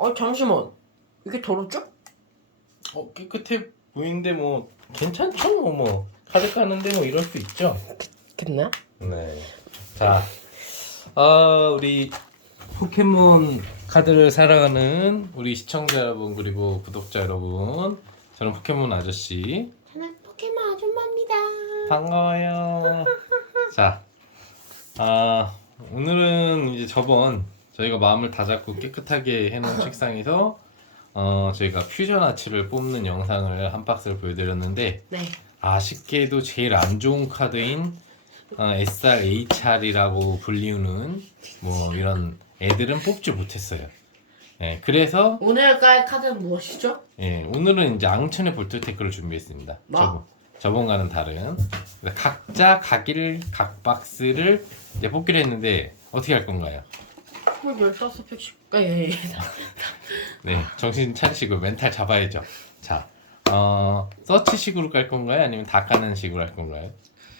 어 잠시만 이게 더럽죠? 어 깨끗해 보이는데 뭐 괜찮죠? 뭐, 뭐 카드 까는데 뭐 이럴 수 있죠. 됐나? 네. 자, 아 우리 포켓몬 카드를 사랑하는 우리 시청자 여러분 그리고 구독자 여러분, 저는 포켓몬 아저씨 저는 포켓몬 아줌마입니다. 반가워요. 자, 아 오늘은 이제 저번 저희가 마음을 다잡고 깨끗하게 해놓은 책상에서 어 저희가 퓨전 아치를 뽑는 영상을 한 박스를 보여드렸는데 네. 아쉽게도 제일 안 좋은 카드인 어, SRHR이라고 불리우는 뭐 이런 애들은 뽑지 못했어요. 네, 그래서 오늘 깔 카드는 무엇이죠? 예, 오늘은 이제 앙천의 볼트테크를 준비했습니다. 와. 저번, 저번과는 다른. 그래서 각자 각일 각 박스를 이제 뽑기로 했는데 어떻게 할 건가요? 뭐 15팩씩 예, 예. 네, 정신 차리시고 멘탈 잡아야죠. 자, 어, 서치식으로 깔 건가요? 아니면 다 까는 식으로 할 건가요?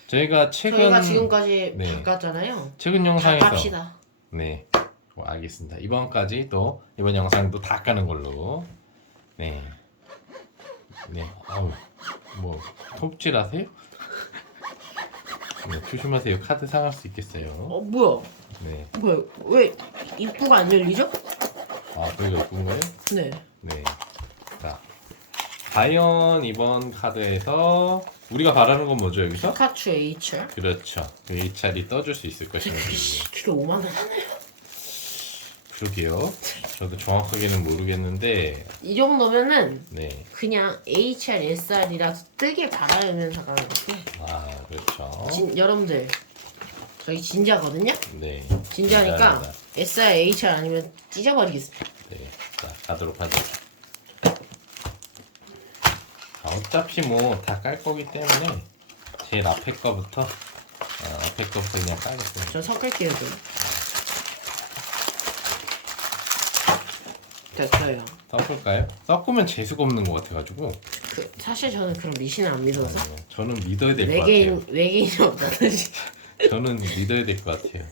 저희가 최근 저희가 지금까지 네. 바꿨잖아요. 최근 다 영상에서 깝시다. 네, 어, 알겠습니다. 이번까지 또 이번 영상도 다 까는 걸로. 네, 네, 아우, 뭐 톱질하세요? 네, 조심하세요. 카드 상할 수 있겠어요. 어 뭐야? 네, 뭐야? 왜 입구가 안 열리죠? 아 거기가 예쁜 거예요? 네. 네, 자, 과연 이번 카드에서 우리가 바라는 건 뭐죠 여기서? 피카츄 HR. 그렇죠. 그 HR이 떠줄 수 있을 것인지. 그게 5만 원 하나요? 그러게요. 저도 정확하게는 모르겠는데, 이 정도면은 네. 그냥 HR, SR이라서 뜨길 바라면서 가는 거지. 아, 그렇죠. 진, 여러분들 저희 진지하거든요. 네. 진지하니까 감사합니다. SR, HR 아니면 찢어버리겠습니다. 네. 자, 가도록 하죠. 아, 어차피 뭐 다 깔 거기 때문에 제일 앞에 거부터 어, 앞에 거부터 그냥 까겠습니다. 저 섞을게요 좀. 됐어요. 섞을까요? 섞으면 재수가 없는 것 같아가지고 그 사실 저는 그런 미신을 안 믿어서 어, 저는 믿어야 될것 외계인 같아요. 외계인이 없다든지. 저는 믿어야 될 것 같아요.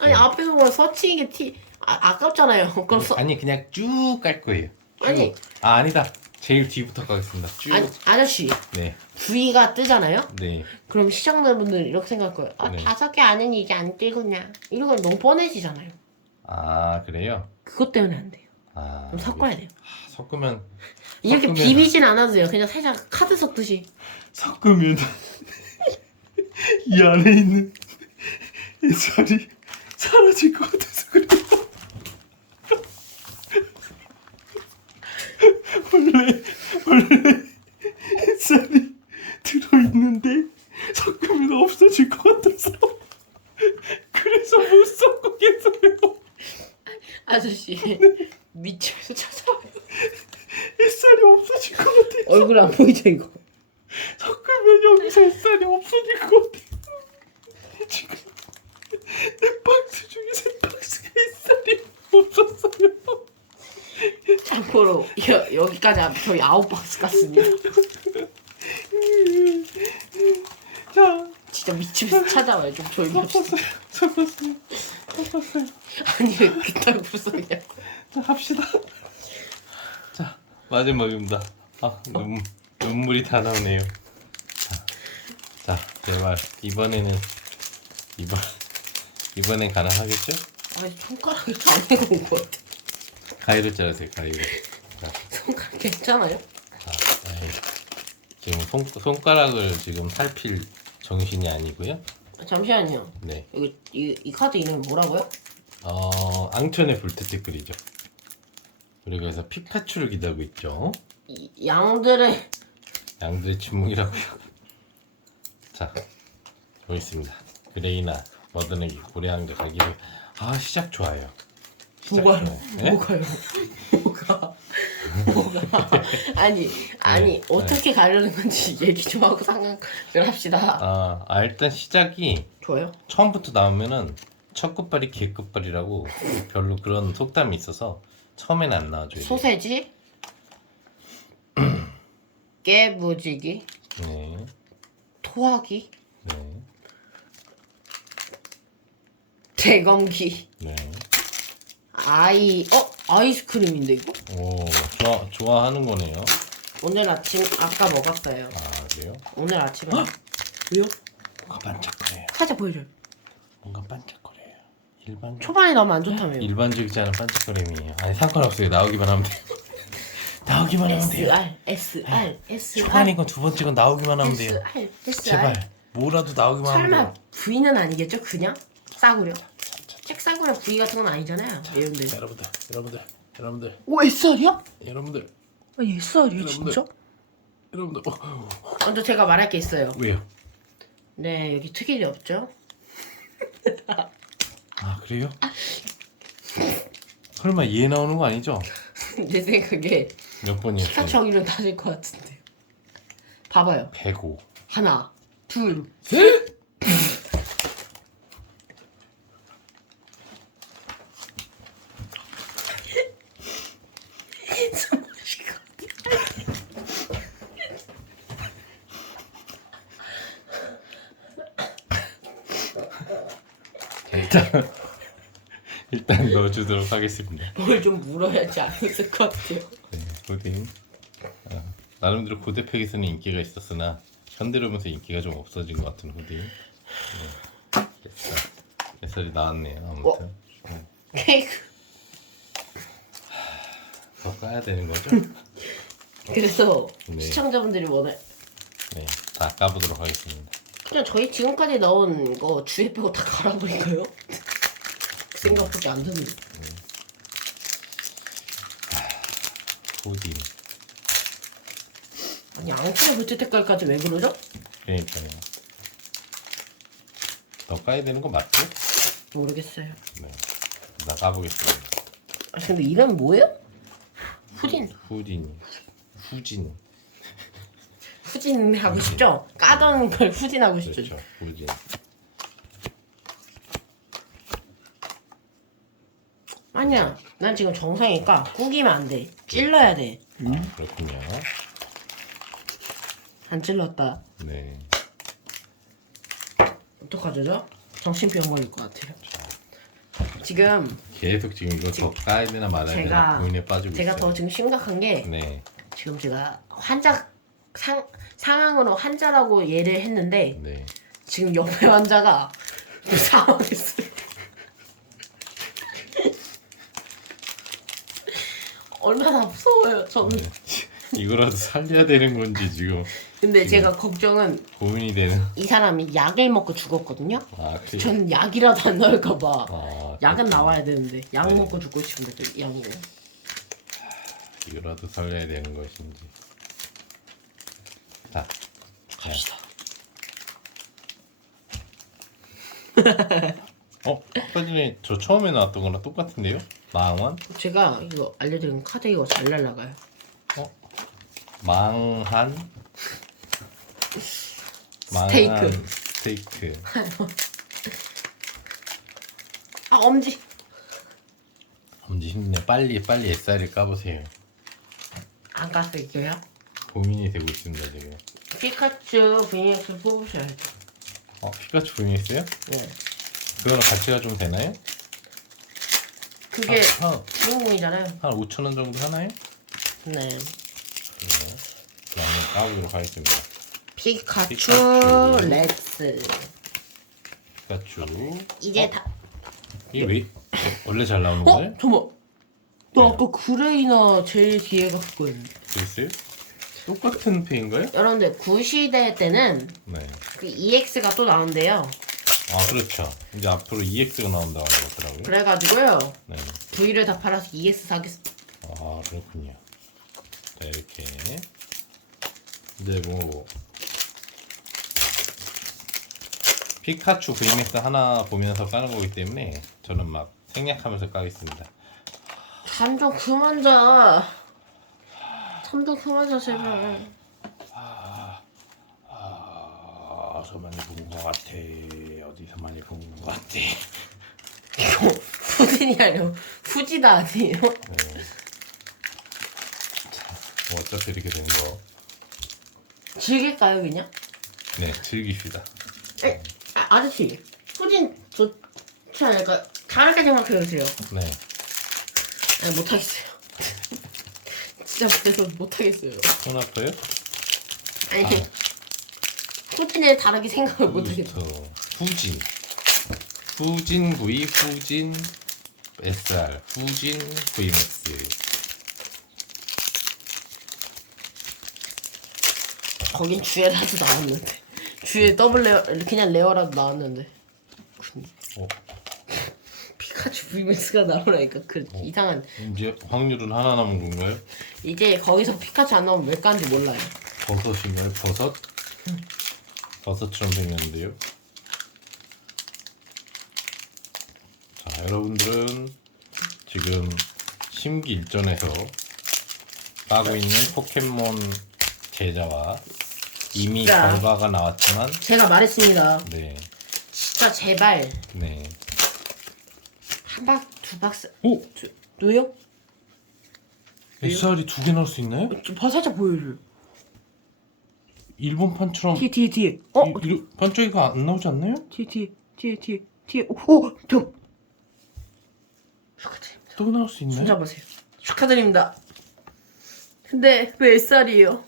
아니 앞에서 뭐 서치게 티 아, 아깝잖아요. 그럼 서, 아니 그냥 쭉깔 거예요. 쭉. 아니. 아 아니다. 제일 뒤부터 가겠습니다. 쭉. 아니, 아저씨 네, V가 뜨잖아요. 네. 그럼 시청자분들 이렇게 생각할 거예요. 아 네. 다섯 개 안에는 이게 안 뜨구나. 이런 건 너무 뻔해지잖아요. 아 그래요? 그것 때문에 안 돼요. 아 그럼 섞어야 돼요. 아, 섞으면 이렇게 섞으면- 비비진 않아도 돼요. 그냥 살짝 카드 섞듯이. 섞으면 이 안에 있는 이 살이 사라질 것 같아서 그래요. 원래 원래 쌀이 들어 있는데 섞으면 없어질 것 같아서 그래서 못 섞겠어요. 아저씨 밑에서 찾아와요. 햇살이 없어질 것 같아. 얼굴 안 보이죠 이거? 섞으면 여기서 햇살이 없어질 것 같아. 지금 내 박스 중에 세 박스가 햇살이 없었어요. 참고로 여, 여기까지 하면 저희 아홉 박스 같습니다. 자, 진짜 미치면서 찾아와요. 좀 조용히 합시다. 섞었어요. 섞었어요. 섞었어요. 아니 왜 그딴 구석이냐? 자, 합시다. 자, 마지막입니다. 아, 눈, 눈물이 다 나오네요. 자, 자, 제발 이번에는 이번 이번엔 가능하겠죠? 아니 손가락이 안 해고 온 것 같아. 가위로 자르세요. 가위로. 자, 손가락 괜찮아요? 자, 에이, 지금 손, 손가락을 지금 살필 정신이 아니고요. 잠시만요. 네. 여기 이, 이 카드 이름이 뭐라고요? 어, 앙천의 불태태끌이죠. 그리고 해서 피카츄를 기다리고 있죠. 이, 양들의 양들의 침묵이라고요. 자, 여기 있습니다. 그레이나 머드네기 고래양들 가기를 아 시작 좋아요. 시작 뭐가요? 좋아요. 네? 뭐가요? 뭐가? 뭐가? 아니 아니 네. 어떻게 가려는 건지 얘기 좀 하고 생각을 합시다. 아, 아, 일단 시작이 좋아요? 처음부터 나오면은 첫 끝발이 개 끝발이라고 별로 그런 속담이 있어서 처음에는 안 나와줘요. 소세지, 깨부지기, 네, 토하기, 네, 대검기, 네. 아이 어 아이스크림인데 이거? 오 좋아 좋아하는 거네요. 오늘 아침 아까 먹었어요. 아 그래요? 오늘 아침에 왜요? 뭔가 반짝거려요. 살짝 보여줘요. 뭔가 반짝거려요. 일반 초반에 나오면 안 좋다며요. 일반적이지 않은 반짝거림이에요. 아니 상관없어요. 나오기만 하면 돼요. 나오기만 하면 돼요. SR SR SR 초반인 건 두 번째 건 나오기만 하면 돼요. SR SR 제발 뭐라도 나오기만 하면 설마 돼요. V는 아니겠죠? 그냥 싸구려. 책 싸구려 V 같은 건 아니잖아요. 여러분들. 자, 여러분들, 여러분들, 여러분들, 오 SR이야? 여러분들, 아 SR이야 여러분들. 진짜? 여러분들. 어, 먼저 제가 말할 게 있어요. 왜요? 네 여기 특일이 없죠? 아 그래요? 설마 얘 나오는 거 아니죠? 내 생각에 몇 번이었어요? 피카츄 여기로 따질 것 같은데. 봐봐요. 105. 하나, 둘, 일단 넣어주도록 하겠습니다. 뭘 좀 물어야지 안 있을 것 같아요. 네, 푸딩. 아, 나름대로 고대팩에서는 인기가 있었으나 현대로 보면서 인기가 좀 없어진 것 같은 후딩. 네, 뱃살. 뱃살이 나왔네요. 아무튼 네, 케이크. 더 까야 되는 거죠? 그래서 네. 시청자분들이 원해. 네, 다 까보도록 하겠습니다. 그냥 저희 지금까지 나온 거 주에 빼고 다 갈아버릴까요? 그 생각밖에 안 드는데. 후딩. 아니 앙치가 붙을 때까지 왜 그러죠? 그러니까요. 더 까야 되는 거 맞죠? 모르겠어요. 네. 나 까보겠습니다. 아 근데 이름 뭐예요? 후딘. 후딘. 후진. 후진 하고 싶죠? 까던 걸 후진 하고 싶죠? 그렇죠. 후진. 아니야. 난 지금 정상이니까 구기면 안 돼. 찔러야 돼. 아, 그렇군요. 안 찔렀다. 네. 어떡하죠? 저? 정신병 걸릴 것 같아요. 지금 계속 지금 이거 더 까야 되나 말아야 제가- 되나 고민에 빠지고 제가 있어요. 더 지금 심각한 게 네. 지금 제가 환자 상 상황으로 환자라고 얘를 했는데 네. 지금 옆에 환자가 사망했어요. 얼마나 무서워요. 저는. 네. 이거라도 살려야 되는 건지 지금 근데 제가 걱정은 고민이 되는. 이 사람이 약을 먹고 죽었거든요. 아, 그. 저는 약이라도 안 나올까 봐. 아, 약은. 나와야 되는데 약 네. 먹고 죽고 싶은데 또 약이고. 이거라도 살려야 되는 것인지. 자, 갑시다. 어, 아까 전에 저 처음에 나왔던 거랑 똑같은데요? 망원? 제가 이거 알려드린 카드 이거 잘 날라가요. 어? 망한? 스테이크. 스테이크. 아 엄지. 엄지 힘내. 빨리 빨리 SR을 까보세요. 안 깠을게요. 고민이 되고 있습니다 지금. 피카츄 VX 뽑으셔야죠. 어, 피카츄 보이겠어요? 네. 그거랑 같이 가지면 되나요? 그게 한, 한, 주인공이잖아요. 한 5천 원 정도 하나요? 네. 네. 한번 까보도록 하겠습니다. 피카츄, 피카츄. 렛츠. 피카츄. 이제 어? 다. 이게 왜 원래 잘 나오는 어? 거예요? 잠깐만. 나 네. 아까 그레이나 제일 뒤에가 그거였는데. 글쎄요? 똑같은 페인가요? 여러분들 구시대 때는 네. 그 EX가 또 나온대요. 아 그렇죠. 이제 앞으로 EX가 나온다고 하더라고요. 그래가지고요. 네. V를 다 팔아서 EX 사겠. 아 그렇군요. 자 이렇게 이제 뭐 피카츄 VMAX 하나 보면서 까는 거기 때문에 저는 막 생략하면서 까겠습니다. 잠좀 그만 자. 잠좀 그만 자 제발. 아, 저 많이 본것 같아. 어디서 많이 본것 같아. 이거 후진이 아니고 후지다 아니에요? 네. 자, 뭐 어차피 이렇게 된 거. 즐길까요 그냥? 네, 즐깁시다. 에, 아, 아저씨 후진 좋지 않을까? 다르게 생각해보세요. 네. 아니 못하겠어요. 진짜 그래서 못하겠어요. 손 아파요? 아니 아. 후진에 다르게 생각을 못하겠어. 부스터. 후진. 후진 V 후진 SR 후진 VMAX 거긴 주에라도 나왔는데 주에 더블 레어 그냥 레어라도 나왔는데 근- 어, 피카츄 VMAX가 나오라니까 그 이상한 이제 확률은 하나 남은 건가요? 이제 거기서 피카츄 안 나오면 왜 까는지 몰라요. 버섯인가요? 버섯? 버섯처럼 생겼는데요. 여러분들은 지금 심기 일전에서 까고 있는 포켓몬 제자와 이미 진짜. 결과가 나왔지만 제가 말했습니다. 네, 진짜 제발 네. 한 박 두 박스 오! 두, 왜요? SR이 두 개 나올 수 있나요? 좀 봐, 살짝 보여줘요. 일본판처럼 뒤에 뒤에 뒤에. 어? 이- 이- 반짝이가 안 나오지 않나요? 뒤에 뒤에 뒤에 뒤에 뒤에. 오, 오, 저. 축하드립니다. 또 나올 수 있나요? 손 잡으세요. 축하드립니다. 근데 왜 SR이에요?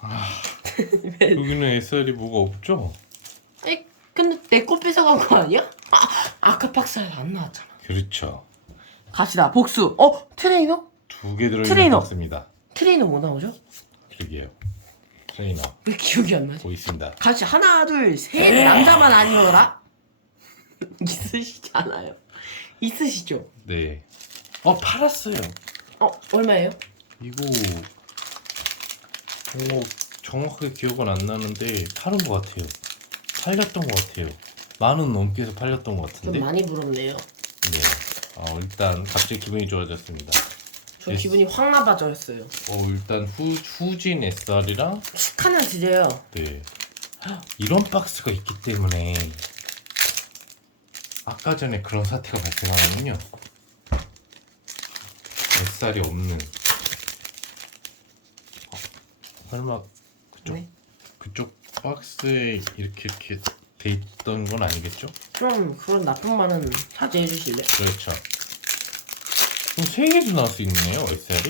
여기는 SR이 뭐가 없죠? 아니 근데 내거 뺏어간 거 아니야? 아, 아까 박스에서 안 나왔잖아. 그렇죠. 갑시다. 복수. 어? 트레이너? 두 개 들어있는 트레이너. 박스입니다. 트레이너 뭐 나오죠? 그러게요. 트레이너 왜 기억이 안 나지? 보이십니다. 같이 하나 둘 셋 남자만 아니어라? 있으시지 않아요? 있으시죠? 네. 어 팔았어요. 어 얼마예요? 이거 어, 정확하게 기억은 안 나는데 팔은 것 같아요. 팔렸던 것 같아요. 만 원 넘게 해서 팔렸던 것 좀 같은데. 많이 부럽네요. 네. 어, 일단 갑자기 기분이 좋아졌습니다. 저 네. 기분이 확 나빠졌어요. 어 일단 후 후진 SR이랑 축하는 드려요. 네. 이런 박스가 있기 때문에 아까 전에 그런 사태가 발생하는군요. SR이 없는. 어, 설마 그쪽 네. 그쪽 박스에 이렇게 이렇게 돼 있던 건 아니겠죠? 좀 그런 나쁜 말은 자제해 주실래? 그렇죠. 그럼 세 개도 나올 수 있네요, SR이?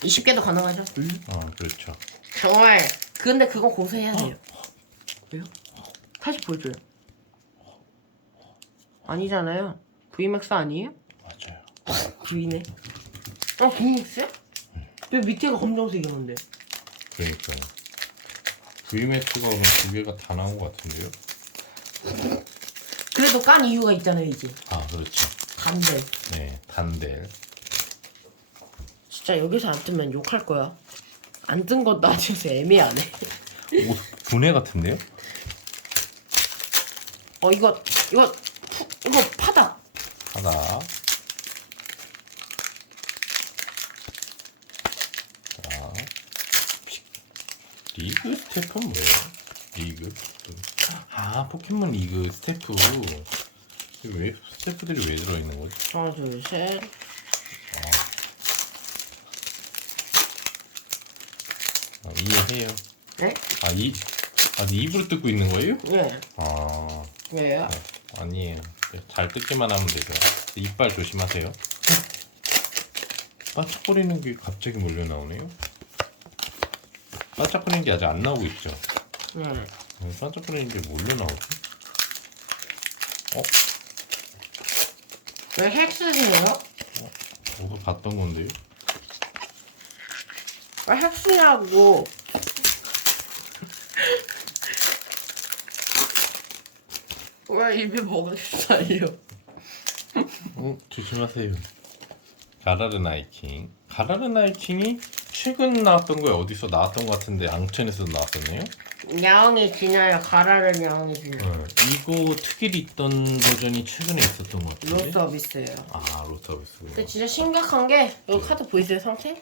20개도 가능하죠? 아, 그렇죠. 정말 근데 그거 고소해야 돼요. 왜요? 다시 보여줘요. 아니잖아요. VMAX 아니에요? 맞아요. V네. 어 VMAX야? 왜 밑에가 검정색이었는데? 그러니까요. VMAX가 그럼 두 개가 다 나온 것 같은데요? 그래도 깐 이유가 있잖아요 이제. 아, 그렇죠. 담배. 네, 단델. 진짜 여기서 안 뜨면 욕할 거야. 안 뜬 것도 아직서 애매하네. 오, 분해 같은데요? 어 이거 이거 푸, 이거 파다. 하나. 자, 픽. 리그 스태프는 뭐예요? 리그? 아, 포켓몬 리그 스태프. 왜 스태프들이 왜 들어있는 거지? 하나 둘 셋. 아, 이해해요. 네? 아, 이, 아, 입으로 뜯고 있는 거예요? 예. 아, 왜요? 네, 아니에요. 네, 잘 뜯기만 하면 되죠. 이빨 조심하세요. 반짝거리는 게 갑자기 몰려 나오네요. 반짝거리는 게 아직 안 나오고 있죠. 응. 왜 반짝거리는 게 몰려 나오지? 어? 왜 핵쓰세요? 어디서 봤던 건데요? 왜 핵쓰냐고. 왜 입에 살려? 어, 조심하세요. 가라르 나이킹. 가라르 나이킹이 최근 나왔던 거에 어디서 나왔던 것 같은데 앙천에서 나왔었네요. 야옹이 지나요. 가라는 야옹이 지나요. 네, 이거 특일이 있던 버전이 최근에 있었던 것 같은데. 로 서비스예요. 아. 근데 진짜 심각한 게 여기 카드 보이세요 상태?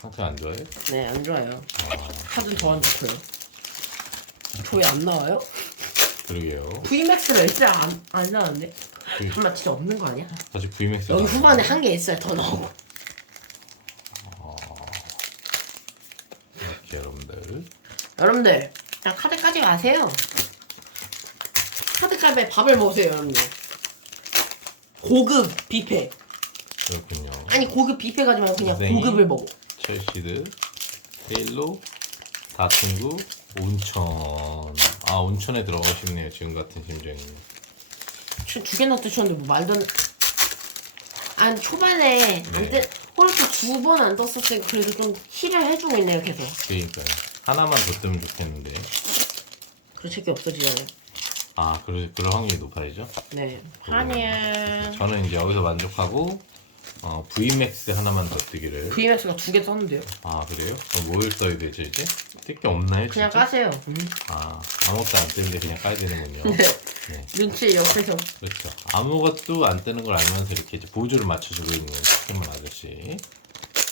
상태 안 좋아요? 네 안 좋아요. 아 카드 더 안 좋고요. 조회 안 나와요? 그러게요. VMAX가 SR 안, 안 나왔는데? 그- 정말 진짜 없는 거 아니야? 사실 VMAX 여기 후반에 한개 SR 더 나오고 이렇게 여러분들 여러분들 그냥 카드 까지 마세요 카드 값에 밥을 먹으세요 여러분들 고급 뷔페. 그렇군요. 아니 고급 뷔페 가지 말고 그냥 선생님. 고급을 먹어. 첼시드, 세일로, 다친구, 온천. 아 온천에 들어가고 싶네요. 지금 같은 심정이면. 두, 두 개나 뜨셨는데 뭐 말도 안... 아니 초반에 네. 안 뜨... 홀프 두 번 안 떴었으니까 그래도 좀 힐을 해주고 있네요 계속 그러니까요. 하나만 더 뜨면 좋겠는데. 그리고 제게 없어지잖아요 아 그럴 그럴 확률이 높아지죠. 네 파니엘 저는 이제 여기서 만족하고 어, VMAX 하나만 더 뜨기를. VMAX가 두개 떴는데요 아 그래요? 그럼 뭘 써야 되죠 이제? 뜰 게 없나요? 그냥 진짜? 까세요 아 아무것도 안 뜨는데 그냥 까야 되는군요. 네 네. 눈치 옆에서 그렇죠. 아무것도 안 뜨는 걸 알면서 이렇게 이제 보조를 맞춰주고 있는 포켓몬 아저씨.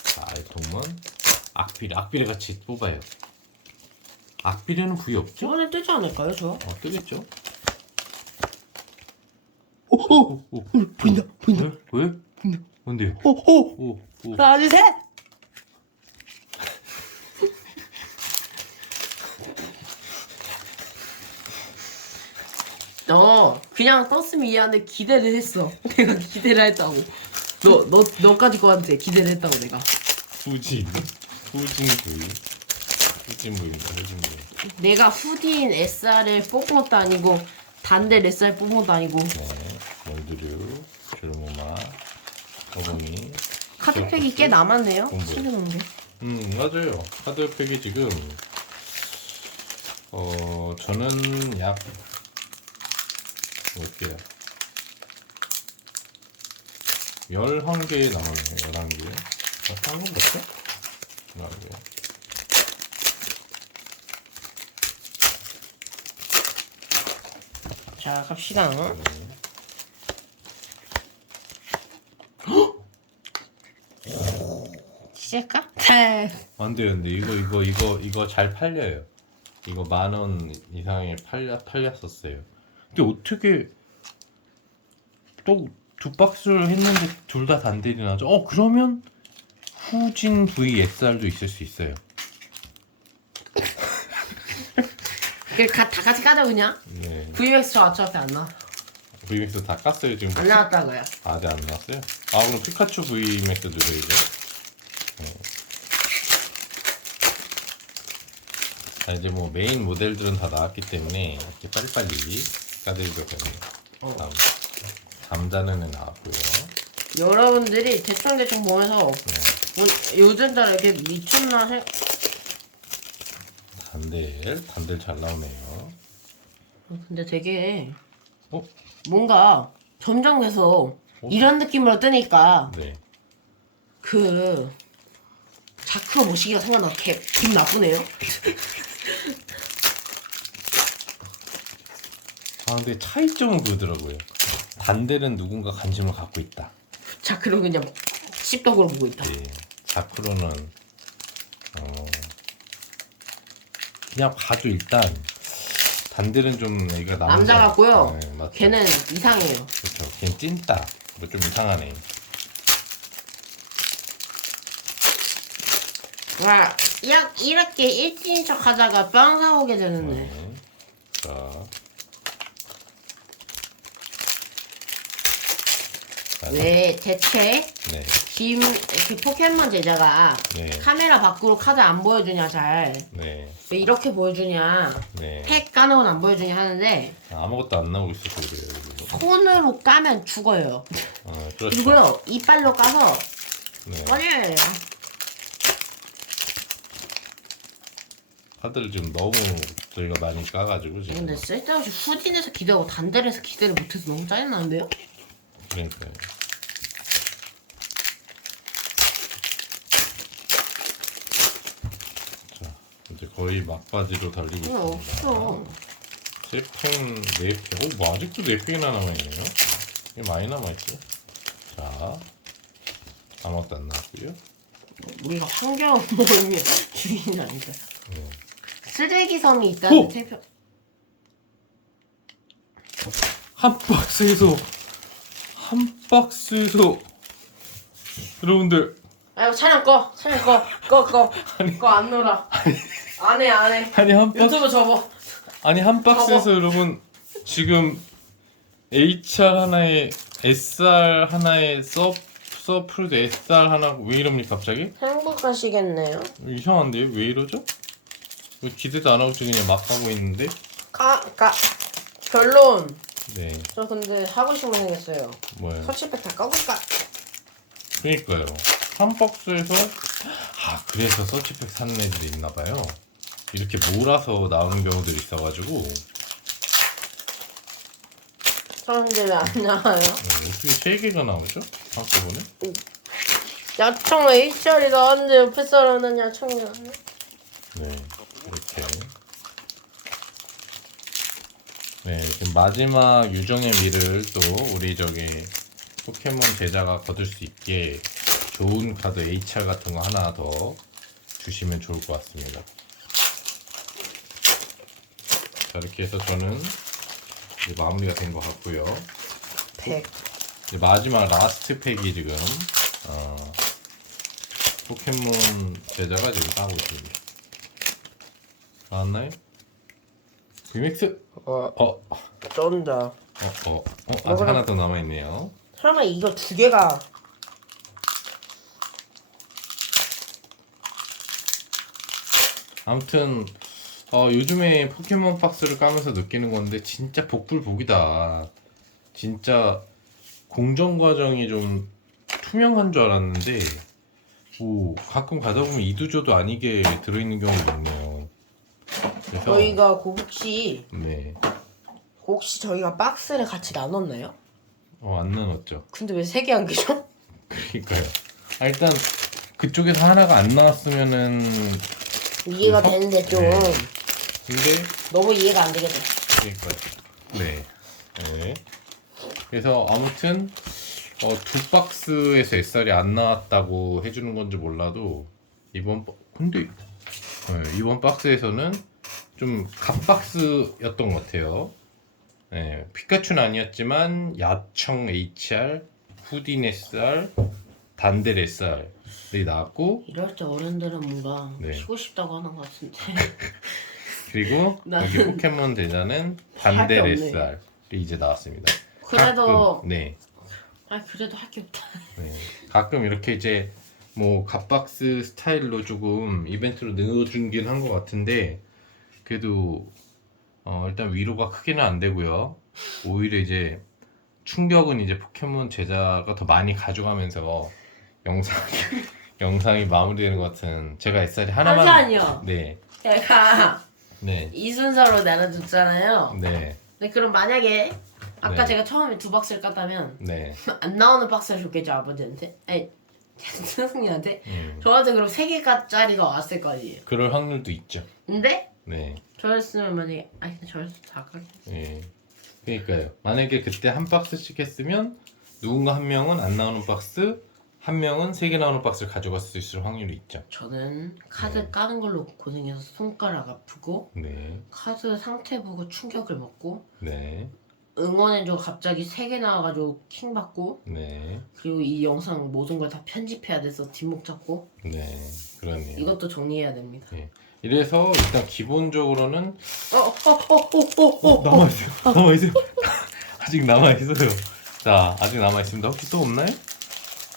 자, 아이통은 악비레, 악비레 같이 뽑아요. 악비레는 부위 없죠? 저번에 뜨지 않을까요 저? 어, 뜨겠죠? 오 오 오, 보인다 보인다 왜? 왜? 보인다 뭔데요? 오오 오, 오. 하나 둘 셋 너 그냥 떴으면 이해하는데 기대를 했어 내가 기대를 했다고 너 너 너까지 거한테 기대를 했다고 내가 후진. 후진 부위. 후진 부위입니다, 후진 부위. 내가 후디인 SR을 뽑은 것도 아니고 단대 SR 뽑은 것도 아니고 네. 원두류, 주르무마, 거봉이. 카드팩이 꽤 남았네요 공부. 챙겨놓은 게 음, 맞아요. 카드팩이 지금, 어, 저는 약, 몇개야 11개 남았네요, 11개. 어, 한건 몇개? 11개. 자 갑시다 시 작할까? 네. 안 돼요, 근데 이거, 이거, 이거, 이거 잘 팔려요. 이거 만 원 이상에 팔려, 팔렸었어요. 근데 어떻게 또 두 박스를 했는데 둘 다 단대리 나죠? 어, 그러면 후진 VSR도 있을 수 있어요. 그 가, 다 같이 까자 그냥 네. VMAX 저 어차피 안 나와 VMAX 다 깠어요, 지금. 안 나왔다고요 아직 안 나왔어요? 아 그럼 피카츄 VMAX 누르이죠? 자 이제 뭐 메인 모델들은 다 나왔기 때문에 이렇게 빨리빨리 까드리도록 하겠네요 어. 다음. 잠자는 애 나왔고요. 여러분들이 대충대충 보면서 네. 뭐, 요즘 따라 이렇게 미쳤나 생 단들 단들 잘 나오네요. 근데 되게 어? 뭔가 점점해서 이런 느낌으로 뜨니까 네. 그 자크로 모시기가 생각나 개, 기분 나쁘네요 아 근데 차이점은 그러더라고요 단델은 누군가 관심을 갖고 있다 자크로 그냥 씹덕으로 보고 있다 예, 자크로는 어, 그냥 봐도 일단 단들은 좀 애가 남자, 남자 같고요 네, 맞죠. 걔는 이상해요 그렇죠. 걔는 찐따. 뭐좀 이상하네. 와 약 이렇게 일진인 척 하다가 빵 사오게 되는데 네. 자. 자, 왜 대체 네. 김그 포켓몬 제자가 네. 카메라 밖으로 카드 안 보여주냐 잘왜 네. 이렇게 보여주냐 네. 팩 까는 건 안 보여주냐 하는데 아, 아무것도 안 나오고 있어서 그래요. 손으로 까면 죽어요 어, 그렇죠. 그리고요 이빨로 까서 네. 꺼내야 돼요 카드를 지금 너무 저희가 많이 까가지고 지금. 근데 쓸데없이 후진에서 기대하고 단델에서 기대를 못해서 너무 짜증나는데요? 그러니까요. 자, 이제 거의 막바지로 달리고 있습니다. 없어 세팽 4팩. 오, 뭐 아직도 4팩이나 남아있네요. 꽤 많이 남아있죠. 자, 아무것도 안 나왔고요. 우리가 환경 모임의 주인이 아니다 네. 쓰레기 섬이 오! 있다는 태평 한 박스에서 한 박스에서 여러분들 아 이거 촬영 꺼 촬영 꺼꺼꺼꺼안 놀아 안해 안해 아니 한 박스 유튜브 접어 아니 한 박스에서 여러분 지금 HR 하나에 SR 하나에 서 서프루드 SR 하나 왜 이럽니까 갑자기? 행복하시겠네요. 이상한데요? 왜 이러죠? 왜 기대도 안 하고 저 그냥 막 하고 있는데? 까, 까. 결론. 네, 저 근데 하고 싶은 거 생겼어요. 뭐예요? 터치백 다 까볼까? 그러니까요. 한 박스에서 아 그래서 서치팩 사는 애들이 있나 봐요. 이렇게 몰아서 나오는 경우들이 있어가지고 어, 사람들이 왜안 나와요? 어, 어떻게 세 개가 나오죠? 한꺼번에? 야청 HR이 나왔는데 옆에 사람은 야청이 나왔네. 네, 이렇게. 네, 지금 마지막 유정의 미를 또 우리 저기 포켓몬 제자가 거둘 수 있게 좋은 카드 HR 같은 거 하나 더 주시면 좋을 것 같습니다. 자, 이렇게 해서 저는 이제 마무리가 된 것 같고요. 100. 이제 마지막 라스트 팩이 지금 어, 포켓몬 제자가 지금 따고 있습니다. 나왔나요? VMAX? 어, 어, 어, 쩐다. 어, 어, 아직 먹으라. 하나 더 남아 있네요. 설마 이거 두 개가 아무튼 어, 요즘에 포켓몬 박스를 까면서 느끼는 건데 진짜 복불복이다. 진짜 공정 과정이 좀 투명한 줄 알았는데 오 가끔 가다 보면 이두저도 아니게 들어있는 경우도 있네요. 그래서 저희가 그 혹시 네, 그 혹시 저희가 박스를 같이 나눴나요? 어, 안 나눴죠. 근데 왜 세개안 계죠? 그러니까요. 아, 일단 그쪽에서 하나가 안 나왔으면은 이해가 어? 되는데 좀 네. 근데 너무 이해가 안 되겠네. 그러니까요. 네. 네. 그래서 아무튼 어, 두 박스에서 SR이 안 나왔다고 해주는 건지 몰라도 이번 바- 근데 네, 이번 박스에서는 좀 갓박스였던 것 같아요. 네, 피카츄는 아니었지만 야청 HR, 후딘 SR, 단델 SR이 나왔고 이럴 때 어른들은 뭔가 네. 쉬고 싶다고 하는 것 같은데. 그리고 나는 여기 포켓몬 대자는 할게 단델 없네. SR이 이제 나왔습니다. 그래도 가끔, 네, 아 그래도 할 게 없다. 네. 가끔 이렇게 이제 뭐 갓박스 스타일로 조금 이벤트로 넣어준긴 한 것 같은데 그래도 어, 일단 위로가 크게는 안 되고요. 오히려 이제 충격은 이제 포켓몬 제자가 더 많이 가져가면서 영상 영상이 마무리되는 것 같은 제가 SR이 하나만 하지만요. 네, 제가 네, 이 순서로 나눠줬잖아요. 네, 네 그럼 만약에 아까 네. 제가 처음에 두 박스를 깠다면 네. 안 나오는 박스를 줬겠죠 아버지한테? 아니 스승님한테? 음, 저한테 그럼 세 개짜리가 왔을 거 아니에요. 그럴 확률도 있죠. 근데 네. 저였으면 만약에 아니 근데 저였으면 다 깠겠지. 예. 그러니까요. 만약에 그때 한 박스씩 했으면 누군가 한 명은 안 나오는 박스, 한 명은 세 개 나오는 박스를 가져갈 수 있을 확률이 있죠. 저는 카드 네. 까는 걸로 고생해서 손가락 아프고 네, 카드 상태 보고 충격을 먹고 네, 응원해줘 갑자기 세 개 나와가지고 킹 받고 네, 그리고 이 영상 모든 걸 다 편집해야 돼서 뒷목 잡고 네, 그러네요. 이것도 정리해야 됩니다. 이래서 일단 기본적으로는 어어어어어어 남아 있어요. 남아 있어요. 아직 남아 있어요. 자, 아직 남아 있습니다. 혹시 또 없나요?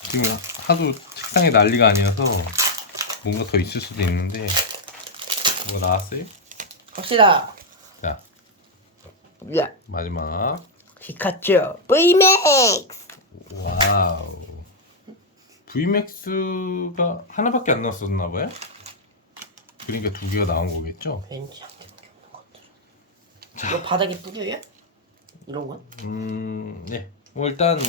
지금 하도 책상에 난리가 아니어서 뭔가 더 있을 수도 있는데 뭐가 나왔어요? 갑시다. 자, 야 마지막. 피카츄 VMAX 와우. VMAX가 하나밖에 안 나왔었나 봐요? 그러니까 두 개가 나온 거겠죠? 왠지 한 개밖에 없는 것들. 이거 바닥에 뿌려요? 이런 건? 음, 네. 뭐 일단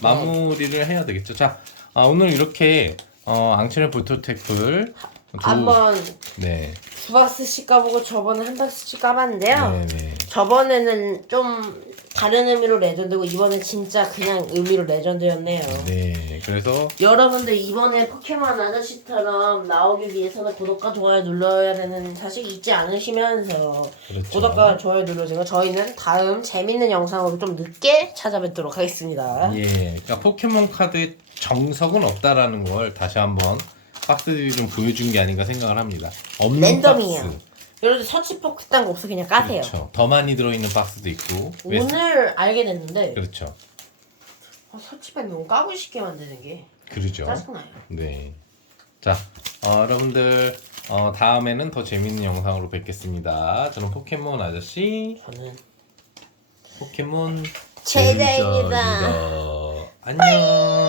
마무리를 해야 되겠죠. 자, 아, 오늘 이렇게 어, 보토테크를 두, 한번 네, 두 박스씩 까보고 저번에 한 박스씩 까봤는데요. 네, 네, 저번에는 좀 다른 의미로 레전드고 이번엔 진짜 그냥 의미로 레전드였네요. 네. 그래서 여러분들 이번에 포켓몬 아저씨처럼 나오기 위해서는 구독과 좋아요 눌러야 되는 사실 잊지 않으시면서 그렇죠. 구독과 좋아요 눌러주고 저희는 다음 재밌는 영상으로 좀 늦게 찾아뵙도록 하겠습니다. 예, 그러니까 포켓몬 카드의 정석은 없다라는 걸 다시 한번 박스들이 좀 보여준 게 아닌가 생각을 합니다. 없는 랜덤이에요. 박스. 여러분들 서치폭 그딴 거 없어 그냥 까세요. 그렇죠. 더 많이 들어있는 박스도 있고. 왜- 오늘 알게 됐는데 그렇죠. 아, 설치판 너무 까부시게 만드는 게 그러죠. 짜증나요. 네. 자, 어, 여러분들 어, 다음에는 더 재밌는 영상으로 뵙겠습니다. 저는 포켓몬 아저씨 저는 포켓몬 최대입니다. 제이저입니다. 안녕.